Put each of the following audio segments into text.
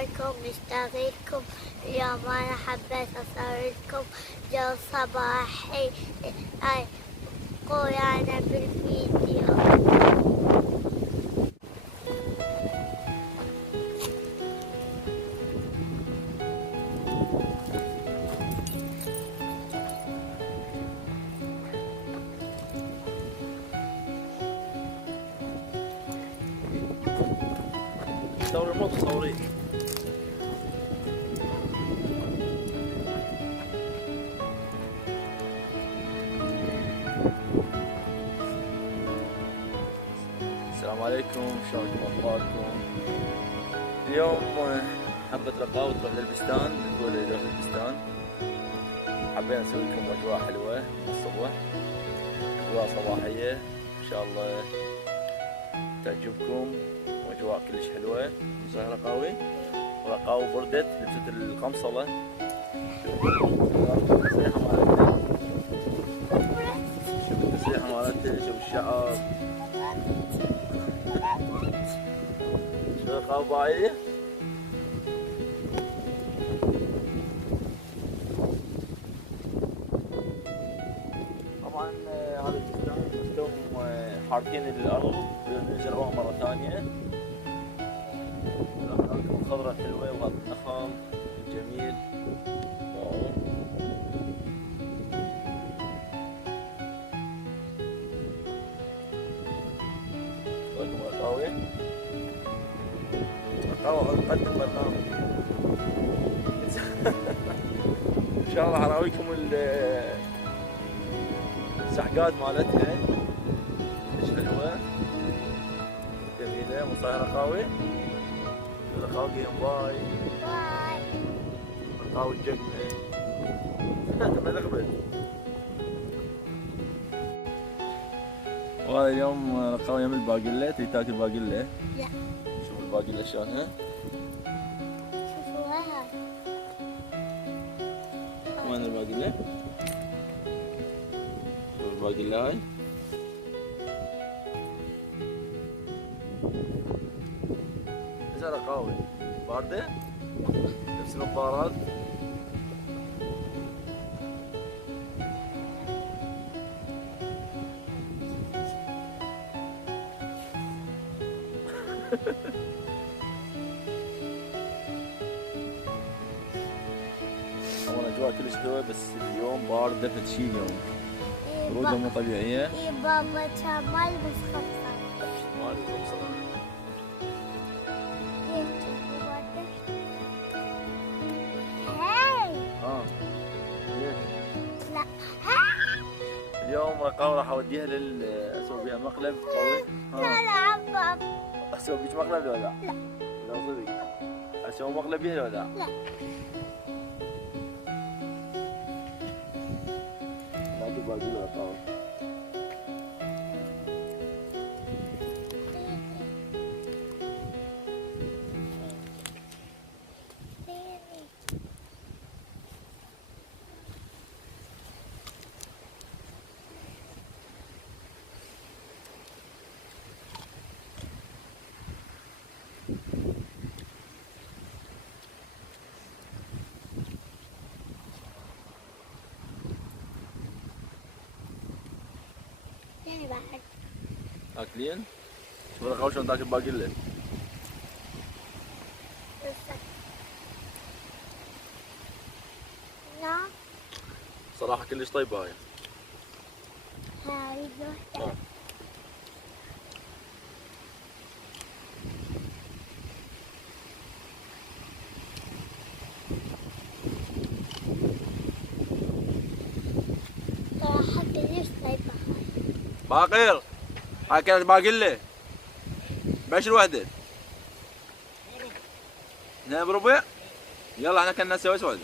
أخباركم؟ مشتاقلكم. اليوم أنا حبيت أصور لكم جو صباحي قرانا بالفيديو. صوري الموت صوري. السلام عليكم، شلونكم اخباركم؟ اليوم حبة رقاوة تروح للبستان، نقول نروح للبستان. حبينا نسوي لكم اجواء حلوة الصبح، اجواء صباحية ان شاء الله تعجبكم، واجواء كلش حلوة. صحيح رقاوي؟ ورقاوي بردت، لبست القمصلة. شوف التسريحة مالتها، شوف التسريحة مالتها، شوف الشعر. شوف رقاوي باعية. طبعا هذا البستان كلهم حاركين الارض، زرعوها مرة ثانية. الخضرة حلوة وهذا النخل جميل. لكم رقاوي، رقاوي نقدم برنامج. ان شاء الله حراويكم السحقات مالتها مش حلوة جميلة. مصاير رقاوي، رقاوي باي باي. رقاوي الجقمة. ما تقبل. وهذا اليوم رقاوي يم الباقلة. تريد تاكل باقلة؟ لا. شوف الباقلة شلونها. شوفوها. وين الباقلة؟ شوف الباقلة هاي. ايش رقاوي؟ باردة؟ لبس نظارات. طبعا الاجواء كلش حلوة، بس اليوم باردة فتشي اليوم، برودة مو طبيعية. اي بابا كمال بس 5. ما ادري كم صار. اه ليش؟ لا. اليوم رقاوي راح اوديها اسوي بيها مقلب قوي. لا لا عباب. اسوي بيك مقلب ولا لا؟ لا. لا صدق. اسوي مقلب بيها ولا لا؟ لا. لا تبغى رقاوي. بعد. اكلين؟ شوف رقاوي شلون تاكل باقلة. نعم. صراحة كلش طيبة هاي. هاي آه. صراحة كلش طيبة هاي. باقر هاي كانت باقلة. بايش الوحدة؟ 2 بربع. يلا احنا كنا نسوي سوالف.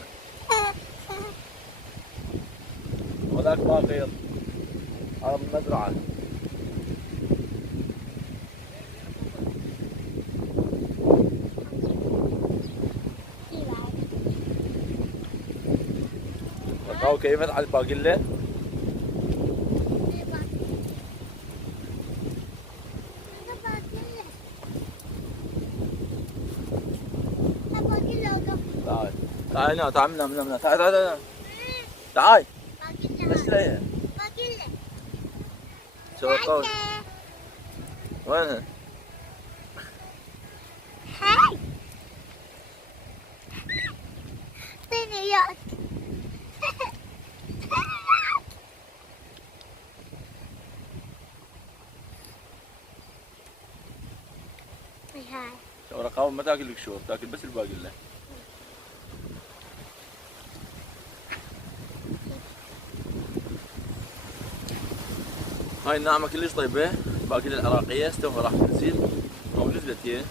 وذاك باقر هذا من المزرعة. رقاوي كيفت على الباقلة. بابا تعال تعال هنا، تعال من هنا، تعال تعال تعال بس ليه سوي قوي. وينها؟ هاي اعطيني اياك. هاي سوي رقاوة ما تاكل القشور، تاكل بس الباقلة. هاي الناعمة كلش طيبة، الباقلة العراقية استوى راح تنزل أو نزلت هي.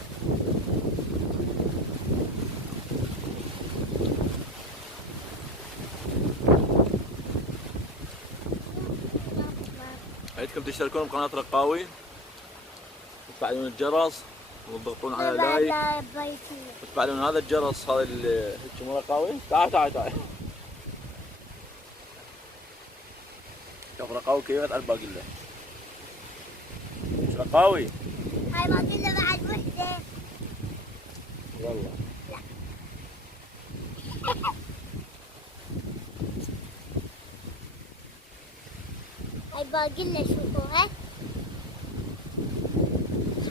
عيدكم تشتركون بقناة رقاوي وتفعلون الجرس وتضغطون على لايك وتفعلون هذا الجرس، هذا هيك مو رقاوي. تعال تعال تعال شوف رقاوي كيف على الباقلة. ايش رقاوي؟ هاي باقلة بعد وحدة. والله هاي باقلة شوفوا هاي.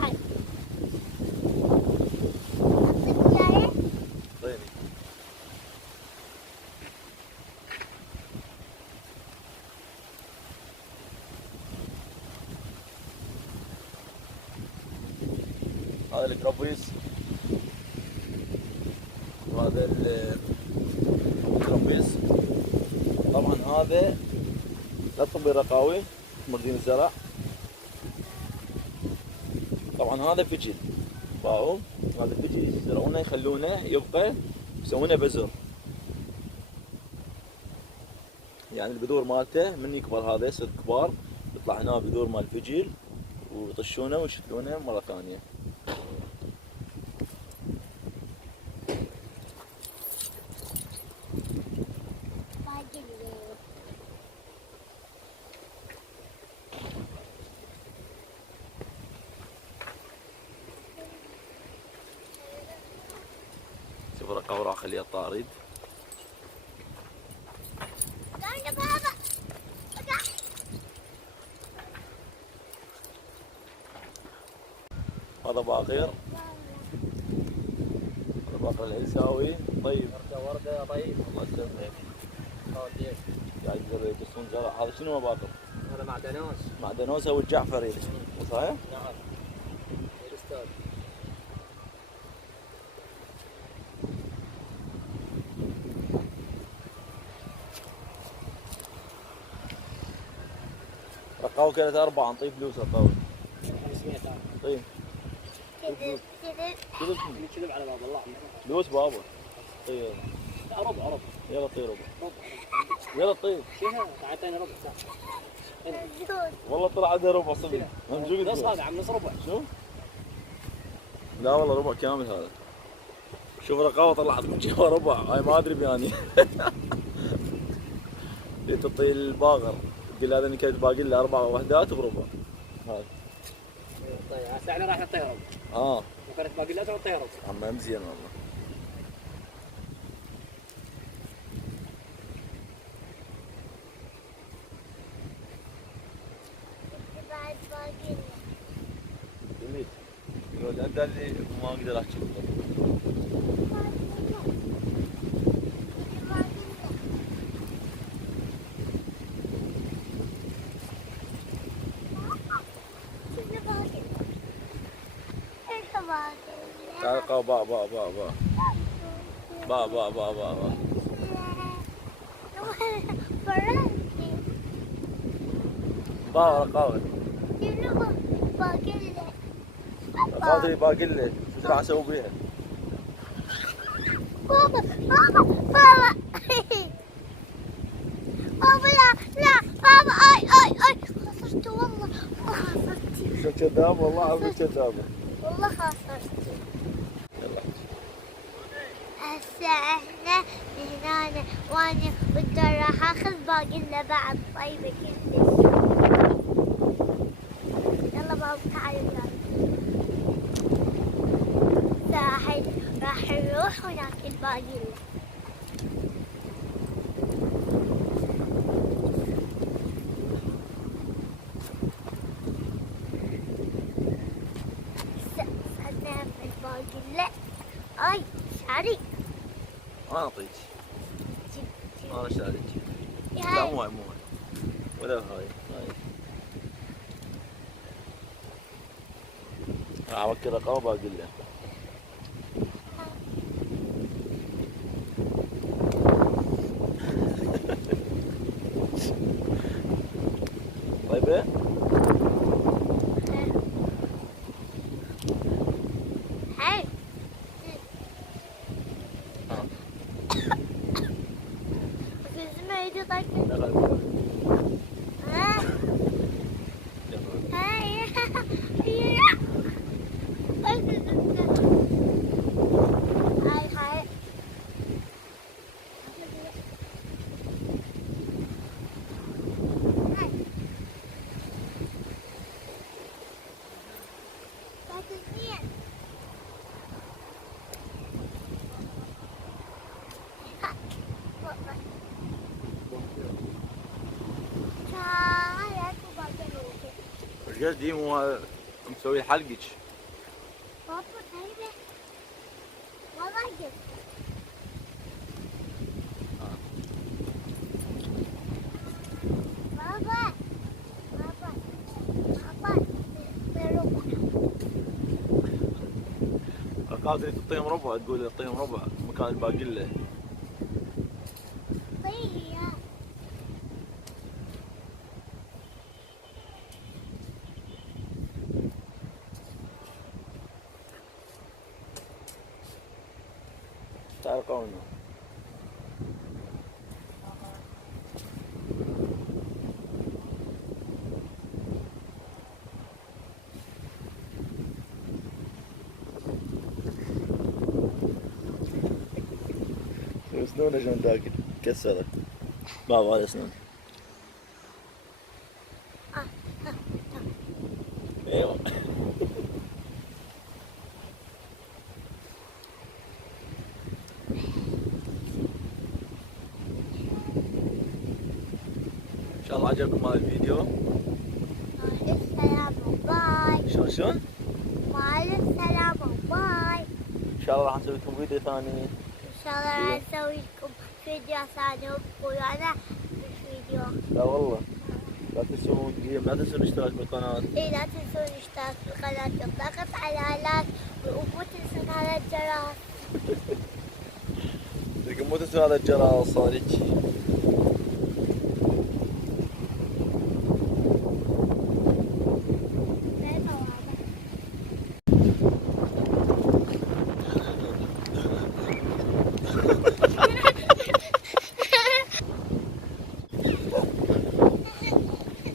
هاي أعطيك إياها. طيب هذا القرابيس وهذا القرابيس. طبعا هذا لا تطبي رقاوي مردين الزرع. طبعا هذا فجل باو، هذا فجل يزرعونه يخلونه يبقى يسوونه بزر، يعني البذور مالته من يكبر هذا يصير كبار يطلع هنا بذور مال فجل ويطشونه ويشتلونه مرة ثانية. شوف رقاوي راح اخليها طارد. هذا باقر، هذا باقر العيساوي طيب. وردة طيب الله يسلمك. طيب. قاعد يقصون زرع. هذا شنو باقر؟ هذا معدنوس. معدنوسه والجعفري صحيح؟ نعم. الاستاذ. رقاوي كانت 4 نطيب فلوس رقاوي. 500 طيب كذب كذب. كذب على باب الله. فلوس بابا. طيب لا ربع ربع. يلا طيب ربع. ربع. يلا طيب. شنو؟ اعطيني ربع ساعة. والله طلع عندها ربع صدق. نص هذا عم نص ربع. شنو؟ لا والله ربع كامل هذا. شوف رقاوة طلعت من جوا ربع، هاي ما ادري بياني. تعطي الباغر تقول هذا اني كنت باقي له 4 وحدات بربع. هاي طيب هسه احنا راح نعطيها ربع. وكانت باقي لها تعطيها ربع. عمها مزين والله. بعد باقي جميل. يقول انت اللي ما اقدر احكي. تعال قاو با با با با با با با با با با رقاوة رقاوة باقلة شو راح اسوي بيها؟ بابا بابا بابا بابا لا بابا اي خسرت والله خسرت. شو كذاب والله عظيم كذاب. والله خسرت. يلا هسه احنا هنا وانا والدار راح اخذ باقي لنا بعد طيبة كلش. يلا بابا تعال يلا. هسه الحين راح نروح وناكل باقيلا. سنعمل باقيلا. اي شعري. ما اعطيك. انا شاريك. لا هاي. مو هاي ولا هاي. راح اوكل رقابه باقيلا. طيبه؟ هاي. بس ما يجي طاقة. هاي. هاي. ايش قصدي مو مسوي حلقك. بابا طيبة. والله جد. بابا. بروح. قادر تعطيهم ربع تقول تعطيهم ربع مكان الباقيلا. طيب. تعال قومنا. سنونه شلون تاكل كسرت. بابا هذا سنون. ايوه. ان شاء الله عجبكم هذا الفيديو. مع السلامة باي. شلون؟ مع السلامة باي. ان شاء الله راح نسوي لكم فيديو ثاني. ان شاء الله راح نسوي لكم فيديو ثاني ويانا بالفيديو. لا والله. لا تنسون الاشتراك بالقناة. اي لا تنسون الاشتراك بالقناة والضغط على لايك ومو تنسون على الجرس. لكن مو تنسون هذا الجرس صادق.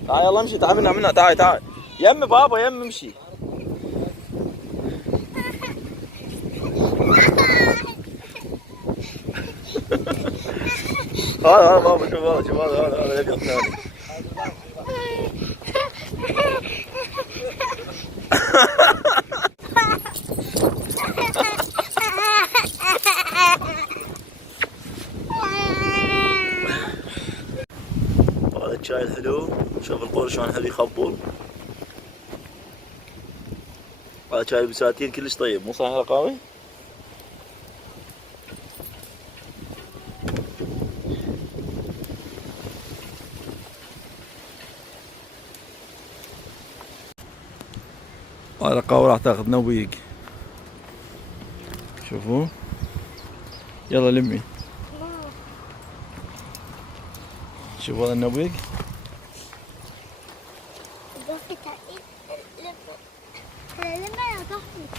تعال يلا امشي. تعال منا تعال يمي بابا يمي امشي. هذا بابا شوف هذا الابيض الثاني. هذا الشاي الحلو. شوف القول شلون حلو يخبل. هذا شاي البساتين كلش طيب مو صحيح رقاوي؟ هذا رقاوي راح تاخذ نويق. شوفوا يلا لمي. شوفوا هذا النويق. لما يا ضحك